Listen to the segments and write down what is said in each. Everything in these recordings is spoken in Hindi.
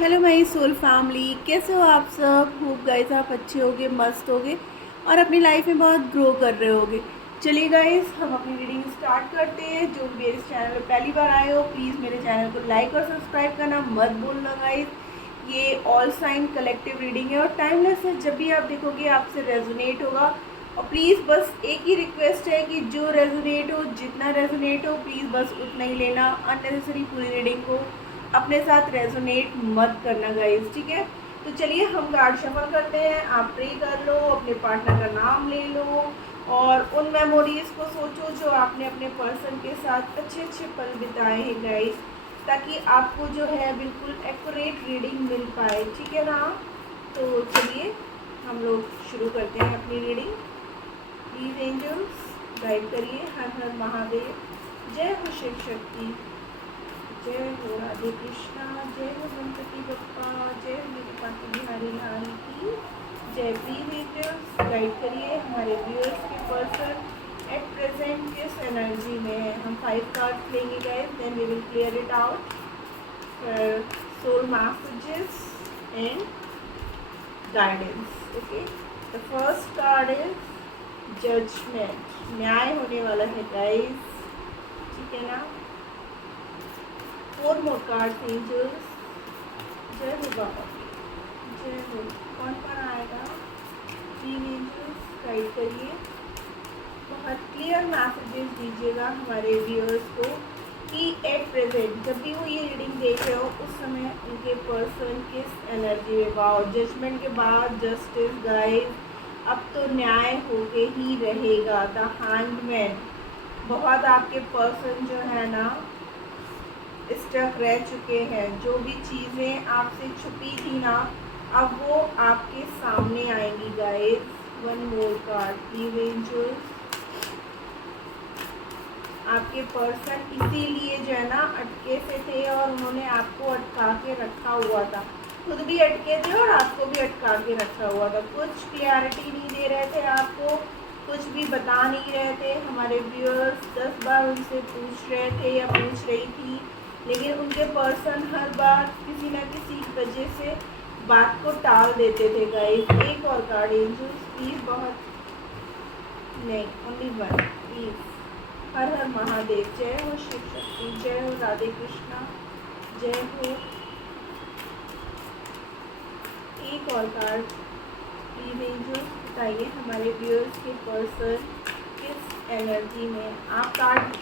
हेलो माई सोल फैमिली, कैसे हो आप सब। होप गाइस आप अच्छे होगे, मस्त होगे और अपनी लाइफ में बहुत ग्रो कर रहे होगे। चलिए गाइस, हम अपनी रीडिंग स्टार्ट करते हैं। जो मेरे इस चैनल पे पहली बार आए हो, प्लीज़ मेरे चैनल को लाइक और सब्सक्राइब करना मत भूलना गाइस। ये ऑल साइन कलेक्टिव रीडिंग है और टाइमलेस है। जब भी आप देखोगे आपसे रेजोनेट होगा। और प्लीज़ बस एक ही रिक्वेस्ट है कि जो रेजोनेट हो, जितना रेजोनेट हो, प्लीज़ बस उतना ही लेना। अननेसेसरी पूरी रीडिंग को अपने साथ रेजोनेट मत करना गाइस, ठीक है। तो चलिए हम कार्ड शफल करते हैं। आप प्रे कर लो, अपने पार्टनर का नाम ले लो और उन मेमोरीज को सोचो जो आपने अपने पर्सन के साथ अच्छे अच्छे पल बिताए हैं गाइस, ताकि आपको जो है बिल्कुल एक्यूरेट रीडिंग मिल पाए, ठीक है ना। तो चलिए हम लोग शुरू करते हैं अपनी रीडिंग। प्लीज एंजल्स गाइड करिए। हर हर महादेव। जय हो शिव शक्ति। जय हो राधे कृष्णा। जय हो गणपति बप्पा। जय हो मेरे काकी बिहारी लाल की जय। प्लीज एंजल्स गाइड करिए हमारे व्यूअर्स के पर्सन एट प्रेजेंट किस एनर्जी में है। हम 5 कार्ड्स लेंगे guys, then we will clear it out soul messages and guidance. Okay, the first card is judgement. न्याय होने वाला है गाइस, ठीक है ना। 4 more cards angels। जय हो बाबा की जय हो। कौन आएगा, प्लीज एंजल्स गाइड करिए। बहुत क्लियर मैसेजेस दीजिएगा हमारे व्यूअर्स को कि एट प्रेजेंट जब भी वो ये रीडिंग देख रहे हो उस समय उनके पर्सन किस एनर्जी में। वाओ, जजमेंट के बाद जस्टिस गाइस, अब तो न्याय होके ही रहेगा। द हैंगमैन, बहुत आपके पर्सन जो है ना स्टक रह चुके हैं। जो भी चीज़ें आपसे छुपी थी ना, अब वो आपके सामने आएंगी guys. 1 more card please angels. आपके पर्सन इसीलिए जो है ना अटके से थे और उन्होंने आपको अटका के रखा हुआ था। खुद भी अटके थे और आपको भी अटका के रखा हुआ था। कुछ क्लियरिटी नहीं दे रहे थे आपको, कुछ भी बता नहीं रहे थे। हमारे व्यूअर्स 10 बार उनसे पूछ रहे थे या पूछ रही थी, लेकिन उनके पर्सन हर बार किसी न किसी वजह से बात को टाल देते थे गाइस। एक और कार्ड एंजल्स प्लीज। बहुत नहीं, ओनली 1 प्लीज। हर हर महादेव। जय हो शिव शक्ति। जय हो राधे कृष्णा। जय हो। एक और कार्ड प्लीज एंजल्स बताइए हमारे व्यूअर्स के पर्सन किस एनर्जी में। आप कार्ड,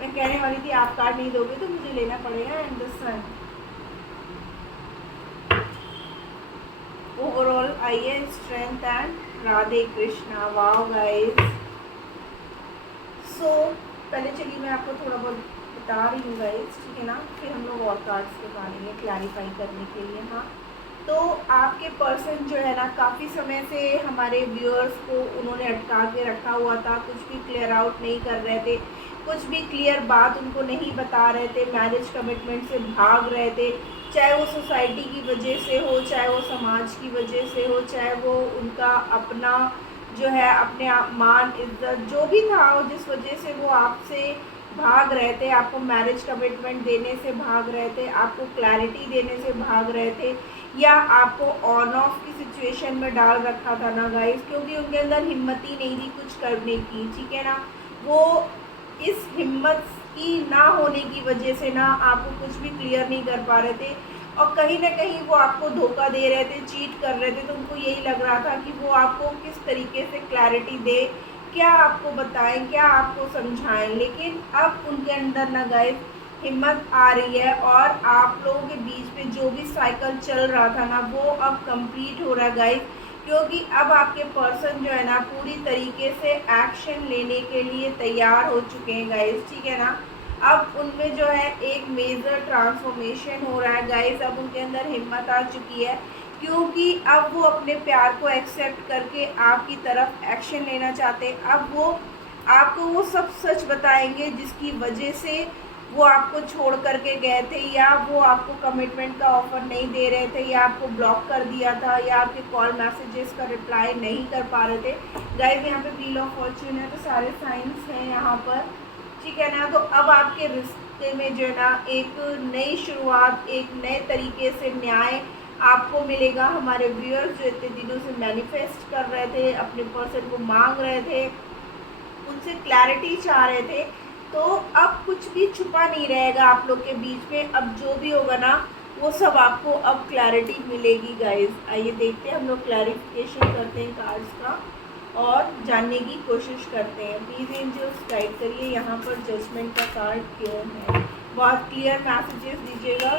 मैं कहने वाली थी आप कार्ड नहीं दोगे तो मुझे लेना पड़ेगा। And the sun. ओवरऑल आइए strength and Radhe Krishna. Wow guys. So पहले चलिए मैं आपको थोड़ा बहुत बता रही हूँ गाइस, ठीक है ना। फिर हम लोग और कार्ड्स के बारे में क्लैरिफाई करने के लिए। हाँ, तो आपके पर्सन जो है ना काफ़ी समय से हमारे व्यूअर्स को उन्होंने अटका के रखा हुआ था। कुछ भी क्लियर आउट नहीं कर रहे थे, कुछ भी क्लियर बात उनको नहीं बता रहे थे। मैरिज कमिटमेंट से भाग रहे थे, चाहे वो सोसाइटी की वजह से हो, चाहे वो समाज की वजह से हो, चाहे वो उनका अपना जो है अपने मान इज्जत जो भी था, जिस वजह से वो आपसे भाग रहे थे। आपको मैरिज कमिटमेंट देने से भाग रहे थे, आपको क्लैरिटी देने से भाग रहे थे, या आपको ऑन ऑफ की सिचुएशन में डाल रखा था ना गाइस, क्योंकि उनके अंदर हिम्मत ही नहीं थी कुछ करने की, ठीक है ना। वो इस हिम्मत की ना होने की वजह से ना आपको कुछ भी क्लियर नहीं कर पा रहे थे और कहीं ना कहीं वो आपको धोखा दे रहे थे, चीट कर रहे थे। तो उनको यही लग रहा था कि वो आपको किस तरीके से क्लैरिटी दे, क्या आपको बताएं, क्या आपको समझाएं। लेकिन अब उनके अंदर ना गाइस हिम्मत आ रही है और आप लोगों के बीच में जो भी साइकिल चल रहा था ना वो अब कंप्लीट हो रहा है गाइस, क्योंकि अब आपके पर्सन जो है ना पूरी तरीके से एक्शन लेने के लिए तैयार हो चुके हैं गाइस, ठीक है ना। अब उनमें जो है एक मेजर ट्रांसफॉर्मेशन हो रहा है गाइस। अब उनके अंदर हिम्मत आ चुकी है, क्योंकि अब वो अपने प्यार को एक्सेप्ट करके आपकी तरफ एक्शन लेना चाहते हैं। अब वो आपको वो सब सच बताएंगे जिसकी वजह से वो आपको छोड़ करके गए थे, या वो आपको कमिटमेंट का ऑफर नहीं दे रहे थे, या आपको ब्लॉक कर दिया था, या आपके कॉल मैसेजेस का रिप्लाई नहीं कर पा रहे थे गाइस। यहाँ पे व्हील ऑफ फॉर्च्यून है तो सारे साइंस हैं यहाँ पर, ठीक है ना। तो अब आपके रिश्ते में जो है ना एक नई शुरुआत, एक नए तरीके से न्याय आपको मिलेगा। हमारे व्यूअर्स जो इतने दिनों से मैनिफेस्ट कर रहे थे, अपने पर्सन को मांग रहे थे, उनसे क्लैरिटी चाह रहे थे, तो अब कुछ भी छुपा नहीं रहेगा आप लोग के बीच में। अब जो भी होगा ना वो सब आपको अब क्लैरिटी मिलेगी गाइस। आइए देखते हैं, हम लोग क्लैरिफिकेशन करते हैं कार्ड्स का और जानने की कोशिश करते हैं। प्लीज़ एंजल्स गाइड करिए, यहाँ पर जजमेंट का कार्ड क्यों है। बहुत क्लियर मैसेजेस दीजिएगा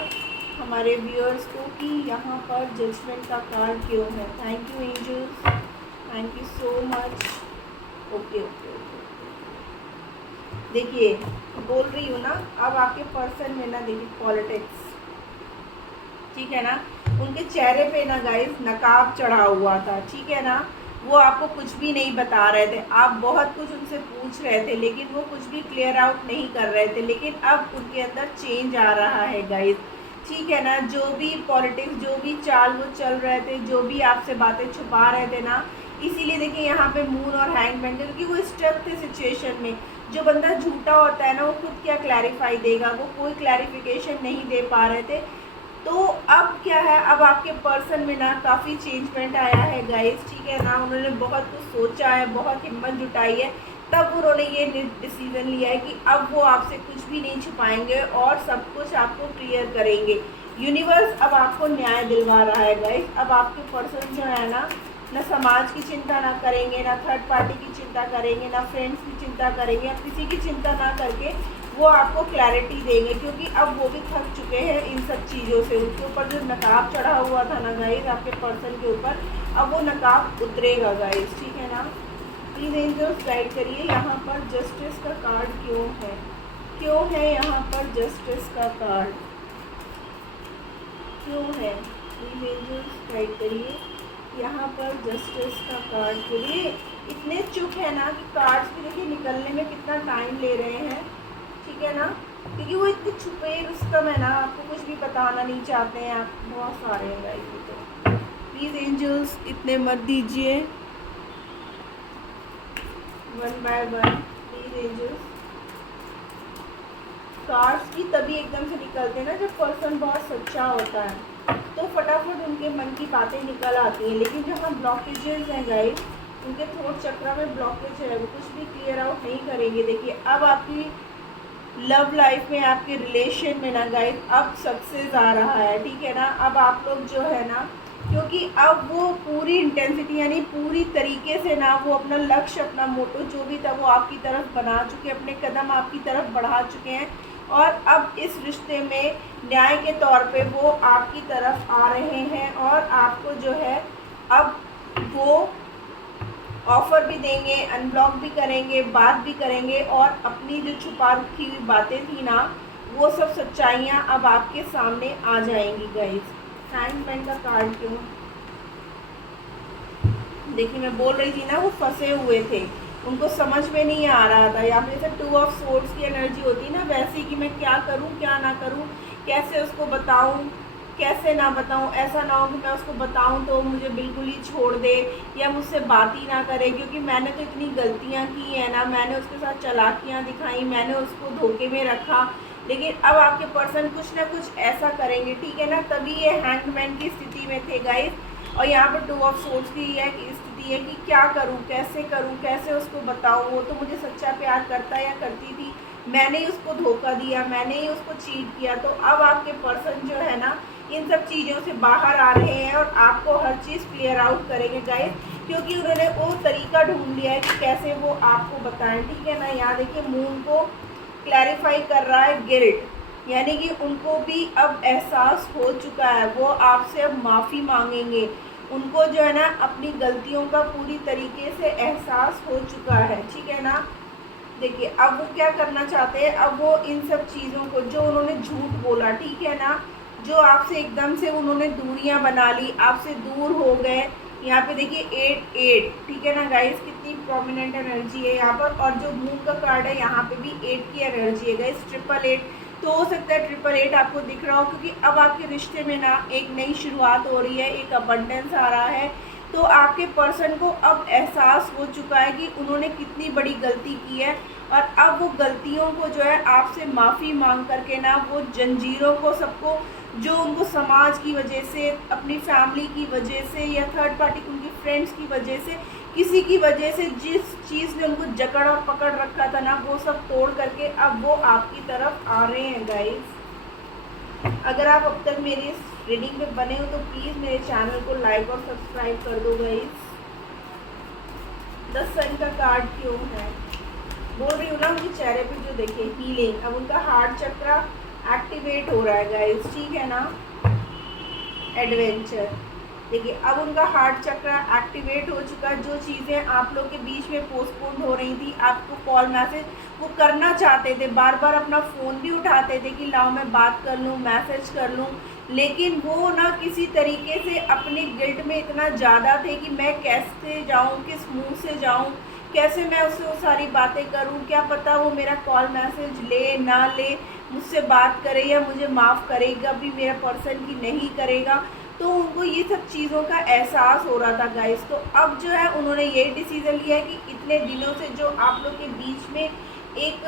हमारे व्यूअर्स को कि यहाँ पर जजमेंट का कार्ड क्यों है। Thank you angels, thank you so much. Okay okay okay, देखिए बोल रही हूँ ना, अब आपके पर्सन में ना देखिए पॉलिटिक्स, ठीक है ना, उनके चेहरे पे ना गाइस नकाब चढ़ा हुआ था, ठीक है ना। वो आपको कुछ भी नहीं बता रहे थे, आप बहुत कुछ उनसे पूछ रहे थे लेकिन वो कुछ भी क्लियर आउट नहीं कर रहे थे, लेकिन अब उनके अंदर चेंज आ रहा है गाइस, ठीक है ना। जो भी पॉलिटिक्स, जो भी चाल वो चल रहे थे, जो भी आपसे बातें छुपा रहे थे ना, इसीलिए देखिए यहाँ पे मून और हैंगमैन, क्योंकि वो स्टक थे सिचुएशन में। जो बंदा झूठा होता है ना वो खुद क्या क्लैरिफाई देगा, वो कोई क्लैरिफिकेशन नहीं दे पा रहे थे। तो अब क्या है, अब आपके पर्सन में ना काफ़ी चेंजमेंट आया है गाइस, ठीक है ना। उन्होंने बहुत कुछ सोचा है, बहुत हिम्मत जुटाई है, तब उन्होंने ये डिसीज़न लिया है कि अब वो आपसे कुछ भी नहीं छुपाएंगे और सब कुछ आपको क्लियर करेंगे। यूनिवर्स अब आपको न्याय दिलवा रहा है गाइस। अब आपके पर्सन जो है ना समाज की चिंता ना करेंगे, ना थर्ड पार्टी की चिंता करेंगे, ना फ्रेंड्स की चिंता करेंगे, अब किसी की चिंता ना करके वो आपको क्लैरिटी देंगे, क्योंकि अब वो भी थक चुके हैं इन सब चीज़ों से। उनके ऊपर जो नकाब चढ़ा हुआ था ना गाइस, आपके पर्सन के ऊपर, अब वो नकाब उतरेगा गाइस, ठीक है ना। प्लीज़ एंजल्स गाइड करिए, यहाँ पर जस्टिस का कार्ड क्यों है, क्यों है यहाँ पर जस्टिस का कार्ड, क्यों है। प्लीज़ एंजल्स गाइड करिए, यहाँ पर जस्टिस का कार्ड के लिए इतने चुप है ना कि कार्ड्स भी देखिए निकलने में कितना टाइम ले रहे हैं, ठीक है ना, क्योंकि वो इतने छुपे रुस्तम है ना, आपको कुछ भी बताना नहीं चाहते हैं। आप बहुत सारे हैं गाइस, तो प्लीज़ एंजल्स इतने मत दीजिए, one by one please angels. Cards भी तभी एकदम से निकलते हैं ना जब पर्सन बहुत सच्चा होता है, तो फटाफट उनके मन की बातें निकल आती हैं। लेकिन जहाँ ब्लॉकेजेस हैं गाइस, उनके थ्रोट चक्र में ब्लॉकेज है, वो कुछ भी क्लियर आउट नहीं करेंगे। देखिए अब आपकी लव लाइफ में, आपके रिलेशन में ना गाइस अब सक्सेस आ रहा है, ठीक है ना। अब आप लोग जो है ना, क्योंकि अब वो पूरी इंटेंसिटी यानी पूरी तरीके से ना वो अपना लक्ष्य, अपना मोटो जो भी था वो आपकी तरफ बना चुके, अपने कदम आपकी तरफ बढ़ा चुके हैं, और अब इस रिश्ते में न्याय के तौर पे वो आपकी तरफ आ रहे हैं, और आपको जो है अब वो ऑफ़र भी देंगे, अनब्लॉक भी करेंगे, बात भी करेंगे, और अपनी जो छुपा रखी हुई बातें थी ना वो सब सच्चाइयाँ अब आपके सामने आ जाएंगी गाइस। हैंगमैन का कार्ड क्यों, देखिए मैं बोल रही थी ना वो फंसे हुए थे, उनको समझ में नहीं आ रहा था। या फिर जैसे 2 ऑफ सोर्ड्स की एनर्जी होती है ना, वैसे कि मैं क्या करूं क्या ना करूं, कैसे उसको बताऊं कैसे ना बताऊं। ऐसा ना हो कि मैं उसको बताऊं तो मुझे बिल्कुल ही छोड़ दे या मुझसे बात ही ना करे, क्योंकि मैंने तो इतनी गलतियां की है ना, मैंने उसके साथ चालाकियां दिखाई, मैंने उसको धोखे में रखा। लेकिन अब आपके पर्सन कुछ ना कुछ ऐसा करेंगे, ठीक है ना, तभी ये हैंगमैन की स्थिति में थे गाइस। और यहाँ पर 2 ऑफ सोर्ड्स की स्थिति है कि क्या करूँ, कैसे उसको बताऊँ, वो तो मुझे सच्चा प्यार करता या करती थी, मैंने ही उसको धोखा दिया, मैंने ही उसको चीट किया। तो अब आपके पर्सन जो है ना इन सब चीज़ों से बाहर आ रहे हैं और आपको हर चीज़ क्लियर आउट करेंगे गाइस, क्योंकि उन्होंने वो तरीका ढूंढ लिया है कि कैसे वो आपको बताएं, ठीक है ना। यहाँ देखिए मून को क्लैरिफाई कर रहा है गिल्ट, यानी कि उनको भी अब एहसास हो चुका है, वो आपसे अब माफ़ी मांगेंगे। उनको जो है ना अपनी गलतियों का पूरी तरीके से एहसास हो चुका है, ठीक है ना। देखिए अब वो क्या करना चाहते हैं, अब वो इन सब चीज़ों को जो उन्होंने झूठ बोला, ठीक है ना, जो आपसे एकदम से उन्होंने दूरियां बना ली, आपसे दूर हो गए। यहाँ पे देखिए 8 ठीक है ना गाइस, कितनी प्रोमिनेंट एनर्जी है यहाँ पर। और जो मून का कार्ड है यहाँ पे भी 8 की एनर्जी है गाइस, 888। तो हो सकता है 888 आपको दिख रहा हो, क्योंकि अब आपके रिश्ते में ना एक नई शुरुआत हो रही है, एक अबंडेंस आ रहा है। तो आपके पर्सन को अब एहसास हो चुका है कि उन्होंने कितनी बड़ी गलती की है, और अब वो गलतियों को जो है आपसे माफ़ी मांग करके ना, वो जंजीरों को सबको, जो उनको समाज की वजह से, अपनी फैमिली की वजह से या थर्ड पार्टी उनकी फ्रेंड्स की वजह से, किसी की वजह से जिस चीज़ ने उनको जकड़ और पकड़ रखा था ना, वो सब तोड़ करके अब वो आपकी तरफ आ रहे हैं गाइस। अगर आप अब तक मेरी इस रीडिंग पे बने हो तो प्लीज़ मेरे चैनल को लाइक और सब्सक्राइब कर दो गाइस। 10 सन का कार्ड क्यों है? बोल रही हूँ ना, उनके चेहरे पे जो देखिए हीलिंग, अब उनका हार्ट चक्रा एक्टिवेट हो रहा है गाइस, ठीक है ना। एडवेंचर देखिए, अब उनका हार्ट चक्र एक्टिवेट हो चुका। जो चीज़ें आप लोग के बीच में पोस्टपोन हो रही थी, आपको कॉल मैसेज वो करना चाहते थे, बार बार अपना फ़ोन भी उठाते थे कि लाओ मैं बात कर लूँ, मैसेज कर लूँ, लेकिन वो ना किसी तरीके से अपने गिल्ट में इतना ज़्यादा थे कि मैं कैसे जाऊँ, किस मुँह से जाऊँ, कैसे मैं उससे वो सारी बातें करूँ, क्या पता वो मेरा कॉल मैसेज ले ना ले, मुझसे बात करे या मुझे माफ़ करेगा भी मेरा पर्सन की नहीं करेगा। तो उनको ये सब चीज़ों का एहसास हो रहा था गाइस। तो अब जो है उन्होंने ये डिसीज़न लिया है कि इतने दिनों से जो आप लोग के बीच में एक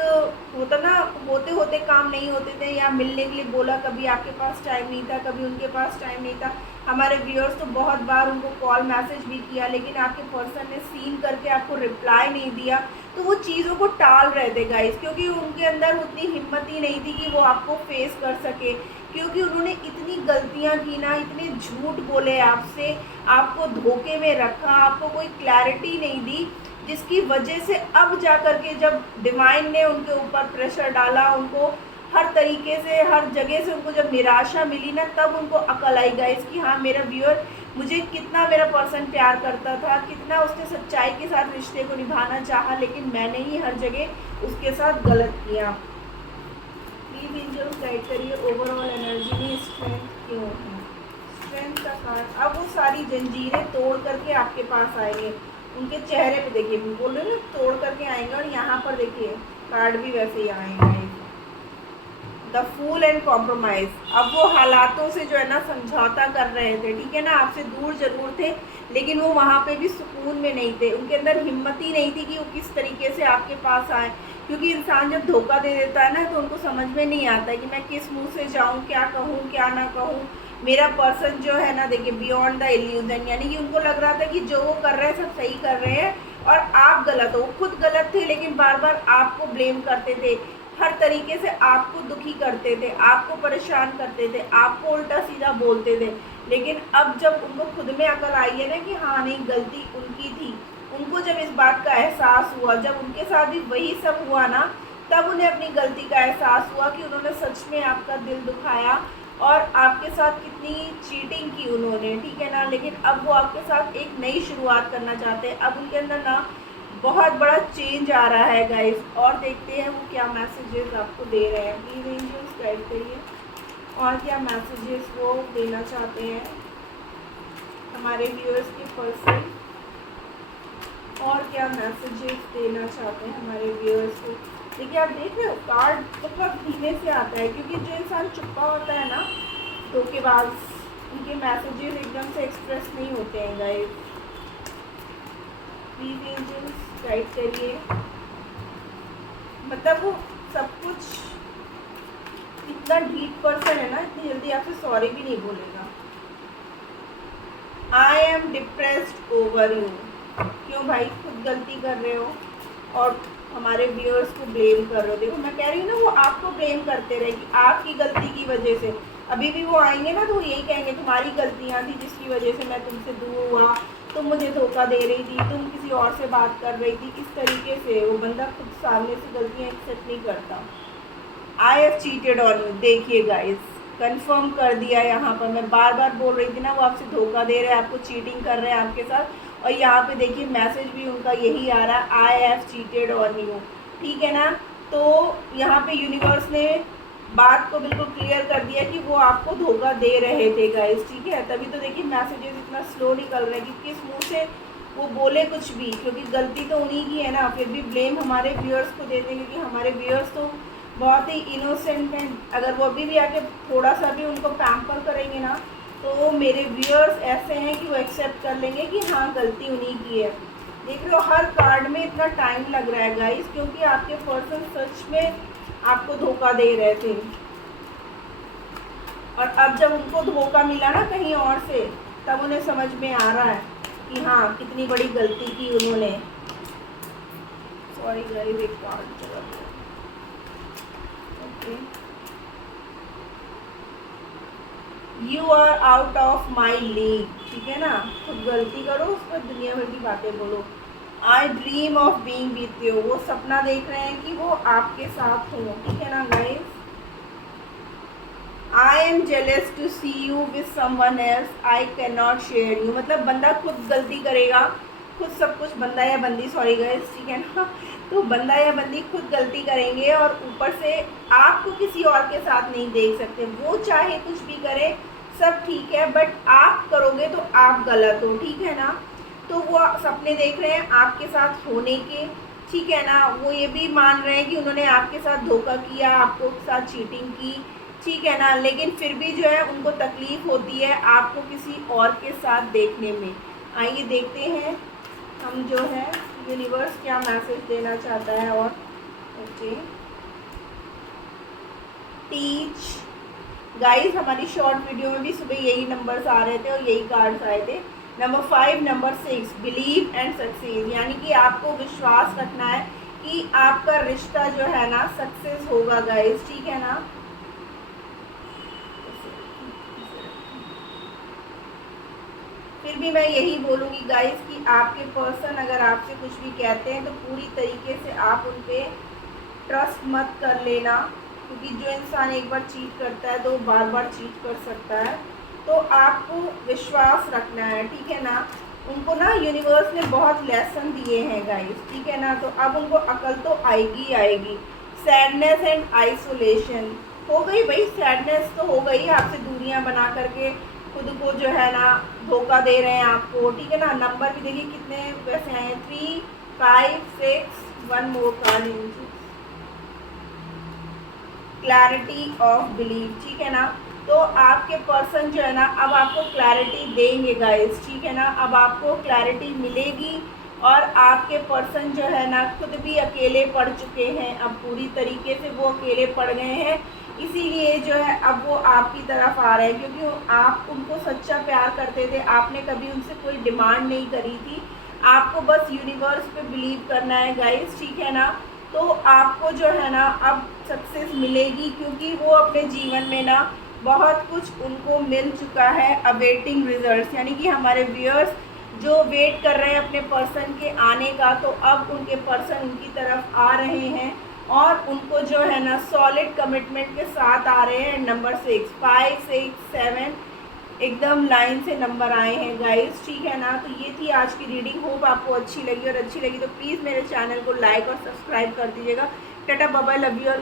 होता ना, होते होते काम नहीं होते थे, या मिलने के लिए बोला, कभी आपके पास टाइम नहीं था, कभी उनके पास टाइम नहीं था। हमारे व्यूअर्स तो बहुत बार उनको कॉल मैसेज भी किया, लेकिन आपके पर्सन ने सीन करके आपको रिप्लाई नहीं दिया, तो वो चीज़ों को टाल रहे थे गाइस, क्योंकि उनके अंदर उतनी हिम्मत ही नहीं थी कि वो आपको फेस कर सके, क्योंकि उन्होंने इतनी गलतियां की ना, इतने झूठ बोले आपसे, आपको धोखे में रखा, आपको कोई क्लैरिटी नहीं दी, जिसकी वजह से अब जा कर के जब डिवाइन ने उनके ऊपर प्रेशर डाला, उनको हर तरीके से, हर जगह से उनको जब निराशा मिली ना, तब उनको अकल आई गाइस कि हाँ, मेरा व्यूअर मुझे कितना, मेरा पर्सन प्यार करता था, कितना उसने सच्चाई के साथ रिश्ते को निभाना चाहा, लेकिन मैंने ही हर जगह उसके साथ गलत किया। प्लीज एंजल्स गाइड करिए, ओवरऑल एनर्जी में स्ट्रेंथ क्यों है? स्ट्रेंथ का कार्ड, अब वो सारी जंजीरें तोड़ करके आपके पास आएंगे। उनके चेहरे पे देखिए, बोल रहे ना, तोड़ करके आएंगे, और यहाँ पर देखिए कार्ड भी वैसे ही आएंगे। द फूल एंड कॉम्प्रोमाइज़, अब वो हालातों से जो है ना समझौता कर रहे थे, ठीक है ना, आपसे दूर जरूर थे, लेकिन वो वहाँ पे भी सुकून में नहीं थे, उनके अंदर हिम्मत ही नहीं थी कि वो किस तरीके से आपके पास आए, क्योंकि इंसान जब धोखा दे देता है ना, तो उनको समझ में नहीं आता है कि मैं किस मुंह से जाऊँ, क्या कहूँ क्या ना कहूँ। मेरा पर्सन जो है ना, देखिए बियॉन्ड द इल्यूजन, यानी कि उनको लग रहा था कि जो वो कर रहे हैं सब सही कर रहे हैं और आप गलत हो। खुद गलत थे, लेकिन बार बार आपको ब्लेम करते थे, हर तरीके से आपको दुखी करते थे, आपको परेशान करते थे, आपको उल्टा सीधा बोलते थे। लेकिन अब जब उनको खुद में अकल आई है ना कि हाँ नहीं, गलती उनकी थी, उनको जब इस बात का एहसास हुआ, जब उनके साथ भी वही सब हुआ ना, तब उन्हें अपनी गलती का एहसास हुआ कि उन्होंने सच में आपका दिल दुखाया और आपके साथ कितनी चीटिंग की उन्होंने, ठीक है ना। लेकिन अब वो आपके साथ एक नई शुरुआत करना चाहते हैं। अब उनके अंदर ना बहुत बड़ा चेंज आ रहा है गाइस, और देखते हैं वो क्या मैसेजेस आपको दे रहे हैं। प्लीज एंजल्स गाइड करिए, और क्या मैसेजेस वो देना चाहते हैं हमारे व्यूअर्स के पर्सन, और क्या मैसेजेस देना चाहते हैं हमारे व्यूअर्स को। देखिए आप देख रहे हो, कार्ड मतलब धीमे से आता है, क्योंकि जो इंसान चुप्पा होता है ना, धोखेबाज, उनके मैसेजेस एकदम से एक्सप्रेस नहीं होते हैं गाइस। प्लीज एंजल्स गाइड करिए, मतलब वो सब कुछ, इतना डीप पर्सन है ना, इतनी जल्दी आपसे सॉरी भी नहीं बोलेगा। I am depressed over you, क्यों भाई, खुद गलती कर रहे हो और हमारे व्यूअर्स को ब्लेम कर रहे हो। देखो मैं कह रही हूँ ना, वो आपको ब्लेम करते रहे कि आपकी गलती की वजह से, अभी भी वो आएंगे ना तो वो यही कहेंगे तुम्हारी गलतियाँ थी जिसकी वजह से मैं तुमसे दूर हुआ, तुम मुझे धोखा दे रही थी, तुम किसी और से बात कर रही थी। इस तरीके से वो बंदा खुद सामने से गलतियाँ एक्सेप्ट नहीं करता। I have cheated on you, देखिए गाइस कंफर्म कर दिया यहाँ पर। मैं बार बार बोल रही थी ना, वो आपसे धोखा दे रहे हैं, आपको चीटिंग कर रहे हैं आपके साथ, और यहाँ पे देखिए मैसेज भी उनका यही आ रहा है, I have cheated on you, ठीक है ना। तो यहाँ पे यूनिवर्स ने बात को बिल्कुल क्लियर कर दिया कि वो आपको धोखा दे रहे थे गाइस, ठीक है। तभी तो देखिए मैसेजेस इतना स्लो निकल रहे हैं कि किस मुंह से वो बोले कुछ भी, क्योंकि गलती तो उन्हीं की है ना, फिर भी ब्लेम हमारे व्यूअर्स को दे देंगे कि हमारे व्यूअर्स तो बहुत ही इनोसेंट हैं। अगर वो अभी भी आके थोड़ा सा भी उनको पैम्पर करेंगे ना, तो मेरे व्यूअर्स ऐसे हैं कि वो एक्सेप्ट कर लेंगे कि हाँ गलती उन्हीं की है। देख रहे हो हर कार्ड में इतना टाइम लग रहा है गाइस, क्योंकि आपके पर्सन सच में आपको धोखा दे रहे थे, और अब जब उनको धोखा मिला ना कहीं और से, तब उन्हें समझ में आ रहा है कि हाँ कितनी बड़ी गलती की उन्होंने। सॉरी गाइस, एक कार्ड चला गया। Okay, you are out of my league, ठीक है ना। खुद गलती करो, उस पर दुनिया भर की बातें बोलो। आई dream of being with you, वो सपना देख रहे हैं कि वो आपके साथ हो, ठीक है ना guys. I am jealous to see you with someone else, I can not share you, मतलब बंदा खुद गलती करेगा, खुद सब कुछ, बंदा या बंदी, सॉरी गाइस, ठीक है ना। तो बंदा या बंदी खुद गलती करेंगे और ऊपर से आपको किसी और के साथ नहीं देख सकते। वो चाहे कुछ भी करे, सब ठीक है, बट आप करोगे तो आप गलत हो, ठीक है ना। तो वो सपने देख रहे हैं आपके साथ होने के, ठीक है ना। वो ये भी मान रहे हैं कि उन्होंने आपके साथ धोखा किया, आपको साथ चीटिंग की, ठीक है ना, लेकिन फिर भी जो है उनको तकलीफ़ होती है आपको किसी और के साथ देखने में। आइए देखते हैं हम जो है यूनिवर्स क्या मैसेज देना चाहता है। और ओके, टीच गाइस, हमारी शॉर्ट वीडियो में भी सुबह यही नंबर्स आ रहे थे और यही कार्ड्स आए थे। Number 5, number 6, believe and success, यानी कि आपको विश्वास रखना है कि आपका रिश्ता जो है ना सक्सेस होगा गाइस, ठीक है ना। फिर भी मैं यही बोलूँगी गाइस कि आपके पर्सन अगर आपसे कुछ भी कहते हैं तो पूरी तरीके से आप उन पर ट्रस्ट मत कर लेना, क्योंकि जो इंसान एक बार चीट करता है तो वो बार बार चीट कर सकता है। तो आपको विश्वास रखना है, ठीक है ना। उनको ना यूनिवर्स ने बहुत लेसन दिए हैं गाइस, ठीक है ना। तो अब उनको अकल तो आएगी आएगी। सैडनेस एंड आइसोलेशन हो गई भाई, सैडनेस तो हो गई, आपसे दूरियां बना करके खुद को जो है ना धोखा दे रहे हैं आपको, ठीक है ना। नंबर भी देखिए कितने वैसे आए हैं, 3, 5, 6, 1 मोर कार्ड, क्लैरिटी ऑफ बिलीव, ठीक है ना। तो आपके पर्सन जो है ना अब आपको क्लैरिटी देंगे गाइस, ठीक है ना। अब आपको क्लैरिटी मिलेगी और आपके पर्सन जो है ना खुद भी अकेले पड़ चुके हैं, अब पूरी तरीके से वो अकेले पड़ गए हैं, इसीलिए जो है अब वो आपकी तरफ आ रहे हैं, क्योंकि आप उनको सच्चा प्यार करते थे, आपने कभी उनसे कोई डिमांड नहीं करी थी, आपको बस यूनिवर्स पे बिलीव करना है गाइस, ठीक है ना। तो आपको जो है ना अब सक्सेस मिलेगी, क्योंकि वो अपने जीवन में ना बहुत कुछ उनको मिल चुका है। अवेटिंग रिजल्ट्स, यानी कि हमारे व्यूअर्स जो वेट कर रहे हैं अपने पर्सन के आने का, तो अब उनके पर्सन उनकी तरफ आ रहे हैं और उनको जो है ना सॉलिड कमिटमेंट के साथ आ रहे हैं। नंबर 6, 5, 6, 7 एकदम लाइन से नंबर आए हैं गाइस, ठीक है ना। तो ये थी आज की रीडिंग, होप आपको अच्छी लगी, और अच्छी लगी तो प्लीज़ मेरे चैनल को लाइक और सब्सक्राइब कर दीजिएगा। Tata bye bye, love you और